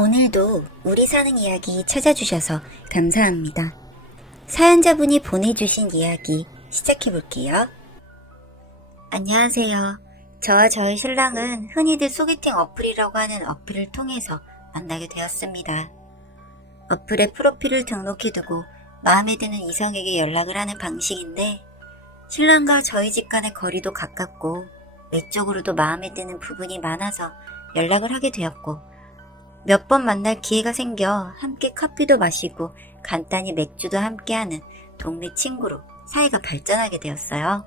오늘도 우리 사는 이야기 찾아주셔서 감사합니다. 사연자분이 보내주신 이야기 시작해볼게요. 안녕하세요. 저와 저희 신랑은 흔히들 소개팅 어플이라고 하는 어플을 통해서 만나게 되었습니다. 어플에 프로필을 등록해두고 마음에 드는 이성에게 연락을 하는 방식인데, 신랑과 저희 집 간의 거리도 가깝고 외적으로도 마음에 드는 부분이 많아서 연락을 하게 되었고, 몇 번 만날 기회가 생겨 함께 커피도 마시고 간단히 맥주도 함께하는 동네 친구로 사이가 발전하게 되었어요.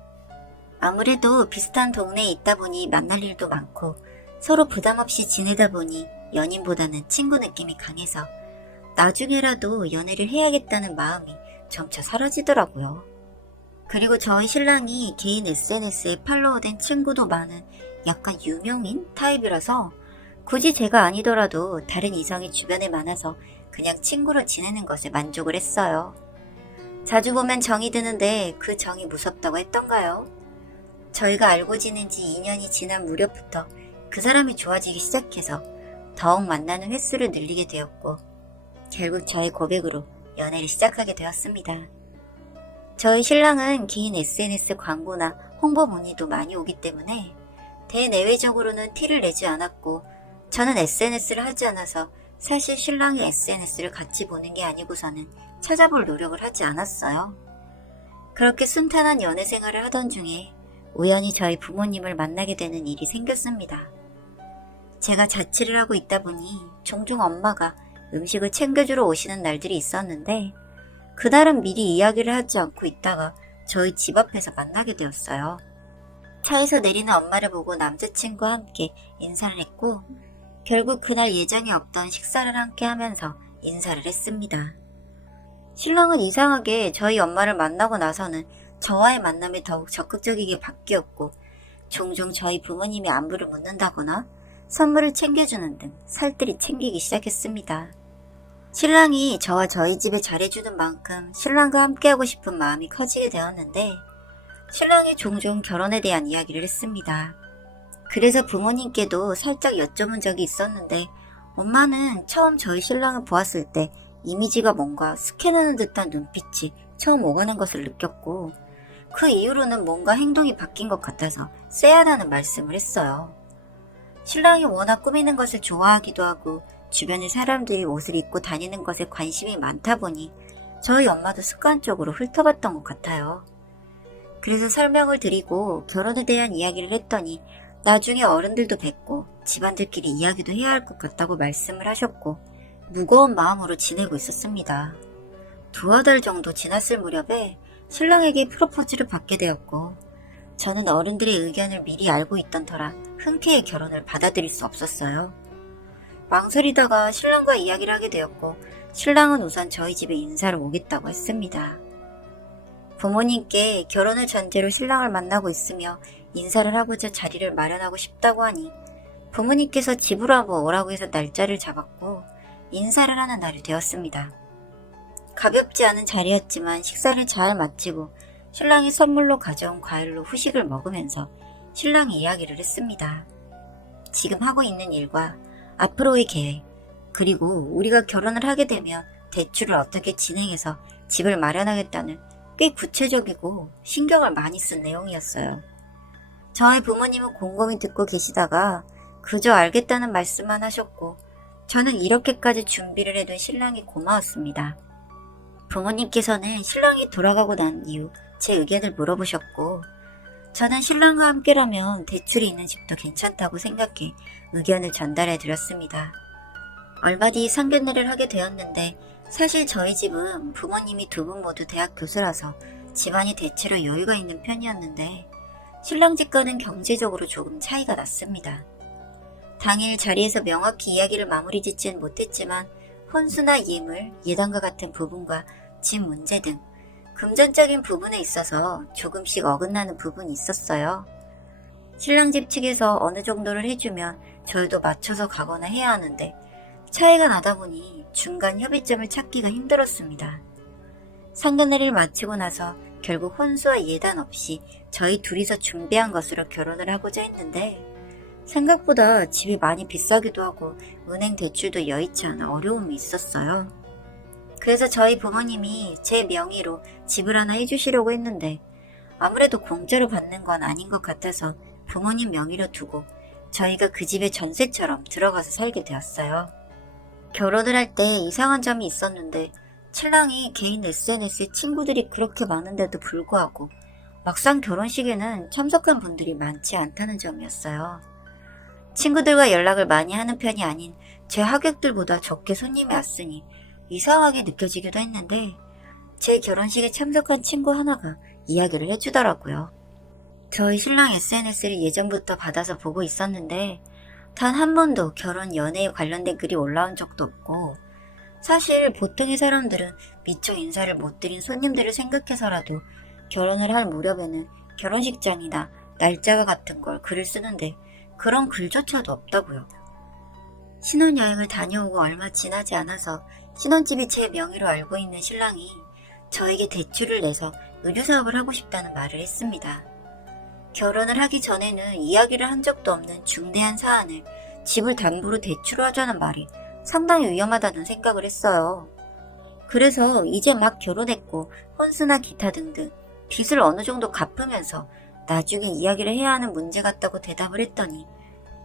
아무래도 비슷한 동네에 있다 보니 만날 일도 많고 서로 부담 없이 지내다 보니 연인보다는 친구 느낌이 강해서 나중에라도 연애를 해야겠다는 마음이 점차 사라지더라고요. 그리고 저희 신랑이 개인 SNS에 팔로우된 친구도 많은 약간 유명인 타입이라서 굳이 제가 아니더라도 다른 이성이 주변에 많아서 그냥 친구로 지내는 것에 만족을 했어요. 자주 보면 정이 드는데 그 정이 무섭다고 했던가요? 저희가 알고 지낸 지 2년이 지난 무렵부터 그 사람이 좋아지기 시작해서 더욱 만나는 횟수를 늘리게 되었고, 결국 저의 고백으로 연애를 시작하게 되었습니다. 저희 신랑은 개인 SNS 광고나 홍보 문의도 많이 오기 때문에 대내외적으로는 티를 내지 않았고, 저는 SNS를 하지 않아서 사실 신랑이 SNS를 같이 보는 게 아니고서는 찾아볼 노력을 하지 않았어요. 그렇게 순탄한 연애 생활을 하던 중에 우연히 저희 부모님을 만나게 되는 일이 생겼습니다. 제가 자취를 하고 있다 보니 종종 엄마가 음식을 챙겨주러 오시는 날들이 있었는데, 그날은 미리 이야기를 하지 않고 있다가 저희 집 앞에서 만나게 되었어요. 차에서 내리는 엄마를 보고 남자친구와 함께 인사를 했고, 결국 그날 예정이 없던 식사를 함께 하면서 인사를 했습니다. 신랑은 이상하게 저희 엄마를 만나고 나서는 저와의 만남에 더욱 적극적이게 바뀌었고, 종종 저희 부모님의 안부를 묻는다거나 선물을 챙겨주는 등 살뜰히 챙기기 시작했습니다. 신랑이 저와 저희 집에 잘해주는 만큼 신랑과 함께하고 싶은 마음이 커지게 되었는데, 신랑이 종종 결혼에 대한 이야기를 했습니다. 그래서 부모님께도 살짝 여쭤본 적이 있었는데, 엄마는 처음 저희 신랑을 보았을 때 이미지가 뭔가 스캔하는 듯한 눈빛이 처음 오가는 것을 느꼈고, 그 이후로는 뭔가 행동이 바뀐 것 같아서 쎄하다는 말씀을 했어요. 신랑이 워낙 꾸미는 것을 좋아하기도 하고 주변의 사람들이 옷을 입고 다니는 것에 관심이 많다 보니 저희 엄마도 습관적으로 훑어봤던 것 같아요. 그래서 설명을 드리고 결혼에 대한 이야기를 했더니 나중에 어른들도 뵙고 집안들끼리 이야기도 해야 할 것 같다고 말씀을 하셨고, 무거운 마음으로 지내고 있었습니다. 2-달 정도 지났을 무렵에 신랑에게 프로포즈를 받게 되었고, 저는 어른들의 의견을 미리 알고 있던 터라 흔쾌히 결혼을 받아들일 수 없었어요. 망설이다가 신랑과 이야기를 하게 되었고, 신랑은 우선 저희 집에 인사를 오겠다고 했습니다. 부모님께 결혼을 전제로 신랑을 만나고 있으며 인사를 하고자 자리를 마련하고 싶다고 하니 부모님께서 집으로 한번 오라고 해서 날짜를 잡았고 인사를 하는 날이 되었습니다. 가볍지 않은 자리였지만 식사를 잘 마치고 신랑이 선물로 가져온 과일로 후식을 먹으면서 신랑이 이야기를 했습니다. 지금 하고 있는 일과 앞으로의 계획, 그리고 우리가 결혼을 하게 되면 대출을 어떻게 진행해서 집을 마련하겠다는 꽤 구체적이고 신경을 많이 쓴 내용이었어요. 저희 부모님은 곰곰이 듣고 계시다가 그저 알겠다는 말씀만 하셨고, 저는 이렇게까지 준비를 해둔 신랑이 고마웠습니다. 부모님께서는 신랑이 돌아가고 난 이후 제 의견을 물어보셨고, 저는 신랑과 함께라면 대출이 있는 집도 괜찮다고 생각해 의견을 전달해 드렸습니다. 얼마 뒤 상견례를 하게 되었는데, 사실 저희 집은 부모님이 2분 모두 대학 교수라서 집안이 대체로 여유가 있는 편이었는데, 신랑 집과는 경제적으로 조금 차이가 났습니다. 당일 자리에서 명확히 이야기를 마무리 짓지는 못했지만 혼수나 예물, 예단과 같은 부분과 집 문제 등 금전적인 부분에 있어서 조금씩 어긋나는 부분이 있었어요. 신랑 집 측에서 어느 정도를 해주면 저희도 맞춰서 가거나 해야 하는데 차이가 나다 보니 중간 협의점을 찾기가 힘들었습니다. 상견례를 마치고 나서 결국 혼수와 예단 없이 저희 둘이서 준비한 것으로 결혼을 하고자 했는데, 생각보다 집이 많이 비싸기도 하고 은행 대출도 여의치 않아 어려움이 있었어요. 그래서 저희 부모님이 제 명의로 집을 하나 해주시려고 했는데 아무래도 공짜로 받는 건 아닌 것 같아서 부모님 명의로 두고 저희가 그 집에 전세처럼 들어가서 살게 되었어요. 결혼을 할 때 이상한 점이 있었는데 신랑이 개인 SNS에 친구들이 그렇게 많은데도 불구하고 막상 결혼식에는 참석한 분들이 많지 않다는 점이었어요. 친구들과 연락을 많이 하는 편이 아닌 제 하객들보다 적게 손님이 왔으니 이상하게 느껴지기도 했는데 제 결혼식에 참석한 친구 하나가 이야기를 해주더라고요. 저희 신랑 SNS를 예전부터 받아서 보고 있었는데 단 한 번도 결혼 연애에 관련된 글이 올라온 적도 없고 사실 보통의 사람들은 미처 인사를 못 드린 손님들을 생각해서라도 결혼을 할 무렵에는 결혼식장이나 날짜가 같은 걸 글을 쓰는데 그런 글조차도 없다고요. 신혼여행을 다녀오고 얼마 지나지 않아서 신혼집이 제 명의로 알고 있는 신랑이 저에게 대출을 내서 의류사업을 하고 싶다는 말을 했습니다. 결혼을 하기 전에는 이야기를 한 적도 없는 중대한 사안을 집을 담보로 대출을 하자는 말이 상당히 위험하다는 생각을 했어요. 그래서 이제 막 결혼했고 혼수나 기타 등등 빚을 어느 정도 갚으면서 나중에 이야기를 해야 하는 문제 같다고 대답을 했더니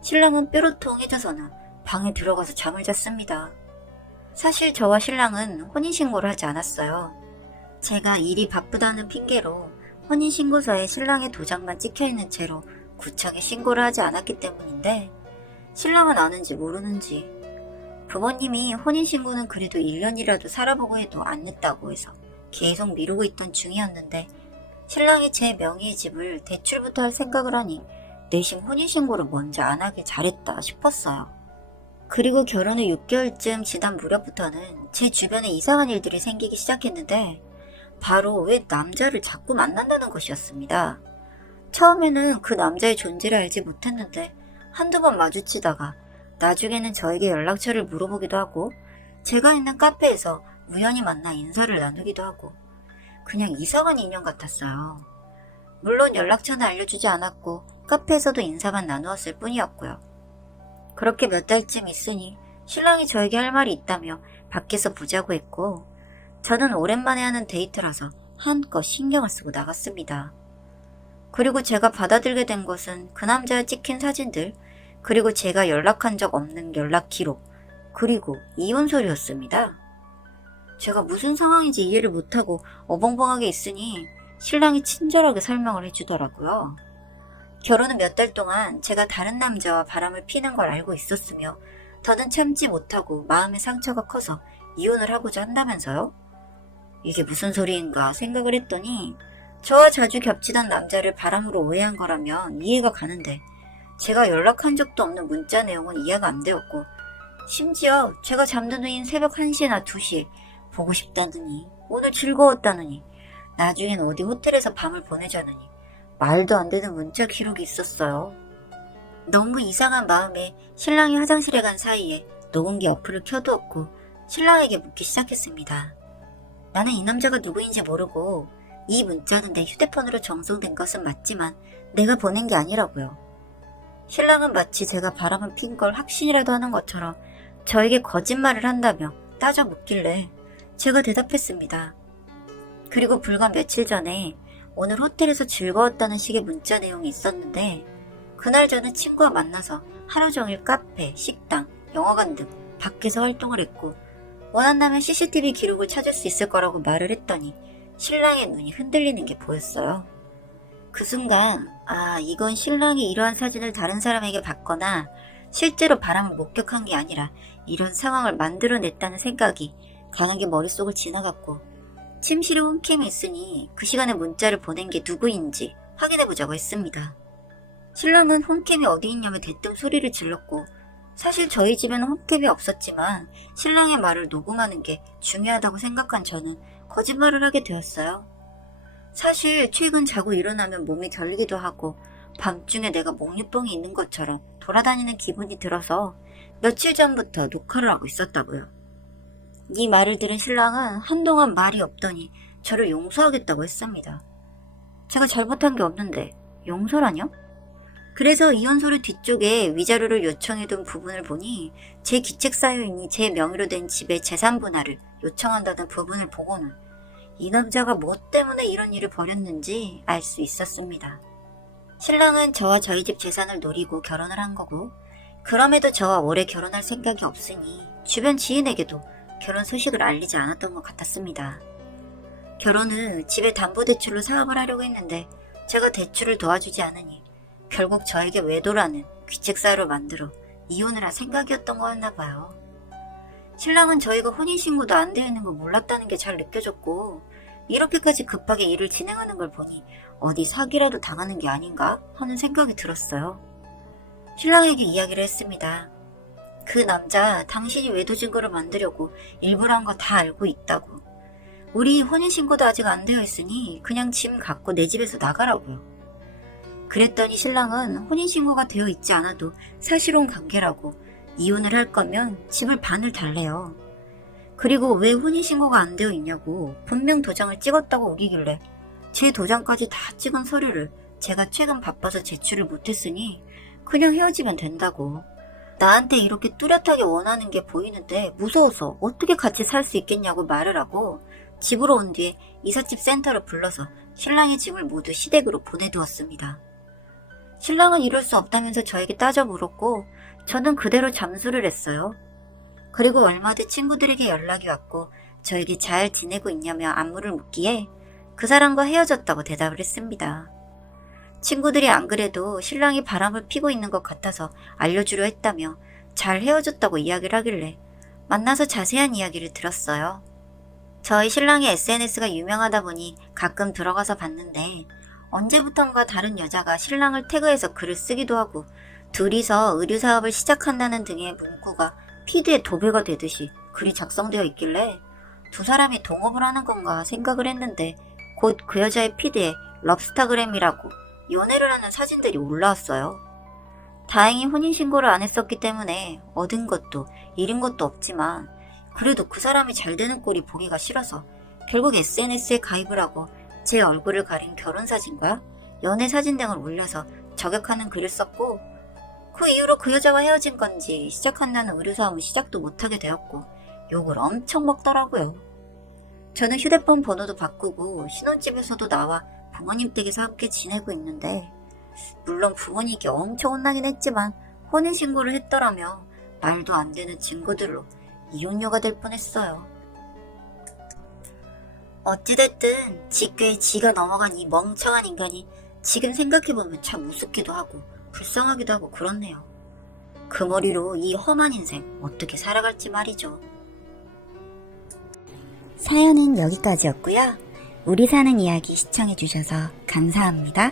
신랑은 뾰로통해져서는 방에 들어가서 잠을 잤습니다. 사실 저와 신랑은 혼인신고를 하지 않았어요. 제가 일이 바쁘다는 핑계로 혼인신고서에 신랑의 도장만 찍혀있는 채로 구청에 신고를 하지 않았기 때문인데 신랑은 아는지 모르는지 부모님이 혼인신고는 그래도 1년이라도 살아보고 해도 안 냈다고 해서 계속 미루고 있던 중이었는데 신랑이 제 명의의 집을 대출부터 할 생각을 하니 내심 혼인신고를 먼저 안 하길 잘했다 싶었어요. 그리고 결혼 후 6개월쯤 지난 무렵부터는 제 주변에 이상한 일들이 생기기 시작했는데 바로 왜 남자를 자꾸 만난다는 것이었습니다. 처음에는 그 남자의 존재를 알지 못했는데 한두 번 마주치다가 나중에는 저에게 연락처를 물어보기도 하고 제가 있는 카페에서 우연히 만나 인사를 나누기도 하고 그냥 이상한 인연 같았어요. 물론 연락처는 알려주지 않았고 카페에서도 인사만 나누었을 뿐이었고요. 그렇게 몇 달쯤 있으니 신랑이 저에게 할 말이 있다며 밖에서 보자고 했고 저는 오랜만에 하는 데이트라서 한껏 신경을 쓰고 나갔습니다. 그리고 제가 받아들게 된 것은 그 남자와 찍힌 사진들, 그리고 제가 연락한 적 없는 연락 기록, 그리고 이혼 소리였습니다. 제가 무슨 상황인지 이해를 못하고 어벙벙하게 있으니 신랑이 친절하게 설명을 해주더라고요. 결혼 후 몇 달 동안 제가 다른 남자와 바람을 피는 걸 알고 있었으며 더는 참지 못하고 마음의 상처가 커서 이혼을 하고자 한다면서요? 이게 무슨 소리인가 생각을 했더니 저와 자주 겹치던 남자를 바람으로 오해한 거라면 이해가 가는데 제가 연락한 적도 없는 문자 내용은 이해가 안 되었고 심지어 제가 잠든 후인 새벽 1시나 2시에 보고 싶다느니 오늘 즐거웠다느니 나중엔 어디 호텔에서 밤을 보내자느니 말도 안 되는 문자 기록이 있었어요. 너무 이상한 마음에 신랑이 화장실에 간 사이에 녹음기 어플을 켜두었고 신랑에게 묻기 시작했습니다. 나는 이 남자가 누구인지 모르고 이 문자는 내 휴대폰으로 전송된 것은 맞지만 내가 보낸 게 아니라고요. 신랑은 마치 제가 바람을 핀 걸 확신이라도 하는 것처럼 저에게 거짓말을 한다며 따져 묻길래 제가 대답했습니다. 그리고 불과 며칠 전에 오늘 호텔에서 즐거웠다는 식의 문자 내용이 있었는데 그날 저는 친구와 만나서 하루 종일 카페, 식당, 영화관 등 밖에서 활동을 했고 원한다면 CCTV 기록을 찾을 수 있을 거라고 말을 했더니 신랑의 눈이 흔들리는 게 보였어요. 그 순간 이건 신랑이 이러한 사진을 다른 사람에게 받거나 실제로 바람을 목격한 게 아니라 이런 상황을 만들어냈다는 생각이 강하게 머릿속을 지나갔고 침실에 홈캠이 있으니 그 시간에 문자를 보낸 게 누구인지 확인해보자고 했습니다. 신랑은 홈캠이 어디 있냐며 대뜸 소리를 질렀고 사실 저희 집에는 홈캠이 없었지만 신랑의 말을 녹음하는 게 중요하다고 생각한 저는 거짓말을 하게 되었어요. 사실 최근 자고 일어나면 몸이 결리기도 하고 밤중에 내가 목류병이 있는 것처럼 돌아다니는 기분이 들어서 며칠 전부터 녹화를 하고 있었다고요. 이 말을 들은 신랑은 한동안 말이 없더니 저를 용서하겠다고 했습니다. 제가 잘못한 게 없는데 용서라뇨? 그래서 이혼서류 뒤쪽에 위자료를 요청해둔 부분을 보니 제 기책사유인이 제 명의로 된 집의 재산 분할을 요청한다는 부분을 보고는 이 남자가 뭐 때문에 이런 일을 벌였는지 알 수 있었습니다. 신랑은 저와 저희 집 재산을 노리고 결혼을 한 거고, 그럼에도 저와 오래 결혼할 생각이 없으니 주변 지인에게도 결혼 소식을 알리지 않았던 것 같았습니다. 결혼 후 집에 담보대출로 사업을 하려고 했는데 제가 대출을 도와주지 않으니 결국 저에게 외도라는 귀책사유를 만들어 이혼을 할 생각이었던 거였나 봐요. 신랑은 저희가 혼인신고도 안 되어 있는 걸 몰랐다는 게 잘 느껴졌고, 이렇게까지 급하게 일을 진행하는 걸 보니 어디 사기라도 당하는 게 아닌가 하는 생각이 들었어요. 신랑에게 이야기를 했습니다. 그 남자 당신이 외도 증거를 만들려고 일부러 한 거 다 알고 있다고. 우리 혼인신고도 아직 안 되어 있으니 그냥 짐 갖고 내 집에서 나가라고요. 그랬더니 신랑은 혼인신고가 되어 있지 않아도 사실혼 관계라고, 이혼을 할 거면 집을 반을 달래요. 그리고 왜 혼인신고가 안 되어 있냐고 분명 도장을 찍었다고 우기길래 제 도장까지 다 찍은 서류를 제가 최근 바빠서 제출을 못했으니 그냥 헤어지면 된다고. 나한테 이렇게 뚜렷하게 원하는 게 보이는데 무서워서 어떻게 같이 살 수 있겠냐고 말을 하고, 집으로 온 뒤에 이삿집 센터를 불러서 신랑의 짐을 모두 시댁으로 보내두었습니다. 신랑은 이럴 수 없다면서 저에게 따져 물었고, 저는 그대로 잠수를 했어요. 그리고 얼마 뒤 친구들에게 연락이 왔고 저에게 잘 지내고 있냐며 안부를 묻기에 그 사람과 헤어졌다고 대답을 했습니다. 친구들이 안 그래도 신랑이 바람을 피고 있는 것 같아서 알려주려 했다며 잘 헤어졌다고 이야기를 하길래 만나서 자세한 이야기를 들었어요. 저희 신랑이 SNS가 유명하다 보니 가끔 들어가서 봤는데, 언제부턴가 다른 여자가 신랑을 태그해서 글을 쓰기도 하고 둘이서 의류사업을 시작한다는 등의 문구가 피드에 도배가 되듯이 글이 작성되어 있길래 두 사람이 동업을 하는 건가 생각을 했는데, 곧 그 여자의 피드에 럽스타그램이라고 연애를 하는 사진들이 올라왔어요. 다행히 혼인신고를 안 했었기 때문에 얻은 것도 잃은 것도 없지만, 그래도 그 사람이 잘 되는 꼴이 보기가 싫어서 결국 SNS에 가입을 하고 제 얼굴을 가린 결혼사진과 연애사진 등을 올려서 저격하는 글을 썼고, 그 이후로 그 여자와 헤어진 건지 시작한다는 의류사업은 시작도 못하게 되었고 욕을 엄청 먹더라고요. 저는 휴대폰 번호도 바꾸고 신혼집에서도 나와 부모님 댁에서 함께 지내고 있는데, 물론 부모님께 엄청 혼나긴 했지만 혼인신고를 했더라며 말도 안 되는 증거들로 이혼녀가 될 뻔했어요. 어찌됐든 지꾀에 지가 넘어간 이 멍청한 인간이 지금 생각해보면 참 우습기도 하고 불쌍하기도 하고 그렇네요. 그 머리로 이 험한 인생 어떻게 살아갈지 말이죠. 사연은 여기까지였고요. 우리 사는 이야기 시청해주셔서 감사합니다.